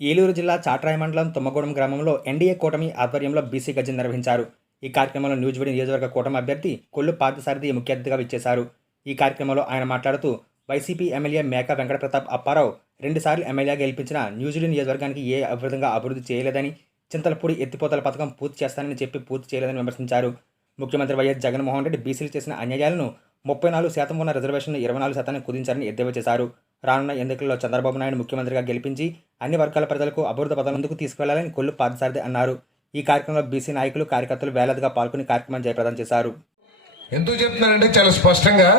ఏలూరు జిల్లా చాట్రాయి మండలం తుమ్మగూడెం గ్రామంలో ఎన్డీఏ కూటమి ఆధ్వర్యంలో బీసీ గర్జన నిర్వహించారు. ఈ కార్యక్రమంలో న్యూజివీడు నియోజకవర్గ కూటమి అభ్యర్థి కొల్లు పార్థసారథి ముఖ్య అతిథిగా విచ్చేశారు. ఈ కార్యక్రమంలో ఆయన మాట్లాడుతూ వైసీపీ ఎమ్మెల్యే మేక వెంకట ప్రతాప్ అప్పారావు 2 సార్లు ఎమ్మెల్యేగా గెలిపించిన న్యూజివీడు నియోజకవర్గానికి ఏ విధంగా అభివృద్ధి చేయలేదని, చింతలపూడి ఎత్తిపోతల పథకం పూర్తి చేస్తానని చెప్పి పూర్తి చేయలేదని విమర్శించారు. ముఖ్యమంత్రి వైఎస్ జగన్మోహన్ రెడ్డి బీసీలు చేసిన అన్యాయాలను 34% ఉన్న రిజర్వేషన్లు 24% కుదించారని ఎద్దేవా చేశారు. రానున్న ఎన్నికల్లో చంద్రబాబు నాయుడు ముఖ్యమంత్రిగా గెలిపించి అన్ని వర్గాల ప్రజలకు అభివృద్ధి పథకాల ముందుకు తీసుకువెళ్లాలని కొల్లు పార్థసారథి అన్నారు. ఈ కార్యక్రమంలో బీసీ నాయకులు, కార్యకర్తలు వేలాదిగా పాల్గొని కార్యక్రమాన్ని జయప్రదం చేశారు. ఎందుకు చెప్తున్నానంటే చాలా స్పష్టంగా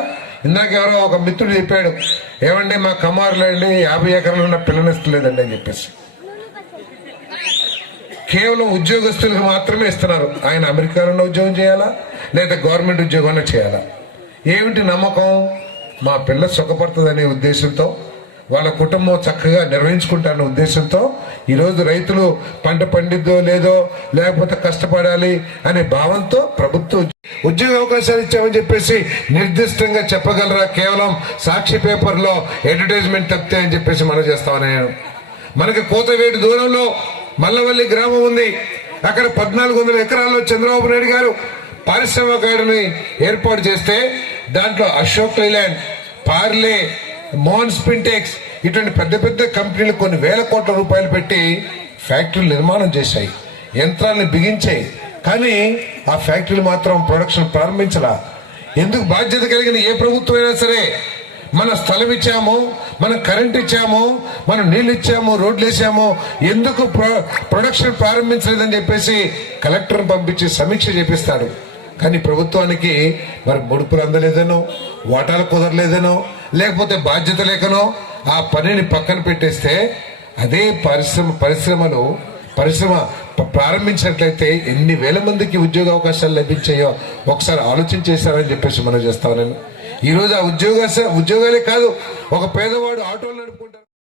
ఇందాక ఎవరో ఒక మిత్రుడు చెప్పాడు, ఏమండి మా కమారులో అండి 50 ఎకరాలు ఉన్న పిల్లనిస్తలేదండి అని చెప్పేసి. కేవలం ఉద్యోగస్తులకు మాత్రమే ఇస్తున్నారు. ఆయన అమెరికాలో ఉద్యోగం చేయాలా లేదా గవర్నమెంట్ ఉద్యోగం చేయాలా? ఏమిటి నమ్మకం? మా పిల్ల సుఖపడుతుందనే ఉద్దేశంతో, వాళ్ళ కుటుంబం చక్కగా నిర్వహించుకుంటారన్న ఉద్దేశంతో ఈరోజు రైతులు పంట పండిద్దో లేదో, లేకపోతే కష్టపడాలి అనే భావంతో ప్రభుత్వం ఉద్యోగ అవకాశాలు ఇచ్చామని చెప్పేసి నిర్దిష్టంగా చెప్పగలరా? కేవలం సాక్షి పేపర్లో అడ్వర్టైజ్మెంట్ తప్పితే అని చెప్పేసి మనం చేస్తామని. మనకి కోతవేటి దూరంలో మల్లవల్లి గ్రామం ఉంది. అక్కడ 1400 ఎకరాల్లో చంద్రబాబు నాయుడు గారు పారిశ్రామికని ఏర్పాటు చేస్తే దాంట్లో అశోక్ లైలాండ్, పార్లే, మోహన్ స్పిన్టెక్స్ ఇటువంటి పెద్ద పెద్ద కంపెనీలు కొన్ని వేల కోట్ల రూపాయలు పెట్టి ఫ్యాక్టరీలు నిర్మాణం చేశాయి, యంత్రాలను బిగించాయి. కానీ ఆ ఫ్యాక్టరీలు మాత్రం ప్రొడక్షన్ ప్రారంభించలా. ఎందుకు? బాధ్యత కలిగిన ఏ ప్రభుత్వం అయినా సరే, మన స్థలం ఇచ్చాము, మనం కరెంట్ ఇచ్చాము, మనం నీళ్ళు ఇచ్చాము, రోడ్లు వేసాము, ఎందుకు ప్రొడక్షన్ ప్రారంభించలేదని చెప్పేసి కలెక్టర్ని పంపించి సమీక్ష చేపిస్తాడు. కానీ ప్రభుత్వానికి మరి ముడుపులు అందలేదనో, వాటాలు కుదరలేదనో, లేకపోతే బాధ్యత లేకనో ఆ పనిని పక్కన పెట్టేస్తే అదే పరిశ్రమ ప్రారంభించినట్లయితే ఎన్ని వేల మందికి ఉద్యోగ అవకాశాలు లభించాయో ఒకసారి ఆలోచన చేశారని చెప్పేసి మనం చేస్తాను. నేను ఈరోజు ఆ ఉద్యోగాలే కాదు, ఒక పేదవాడు ఆటోలు నడుపుకుంటారు.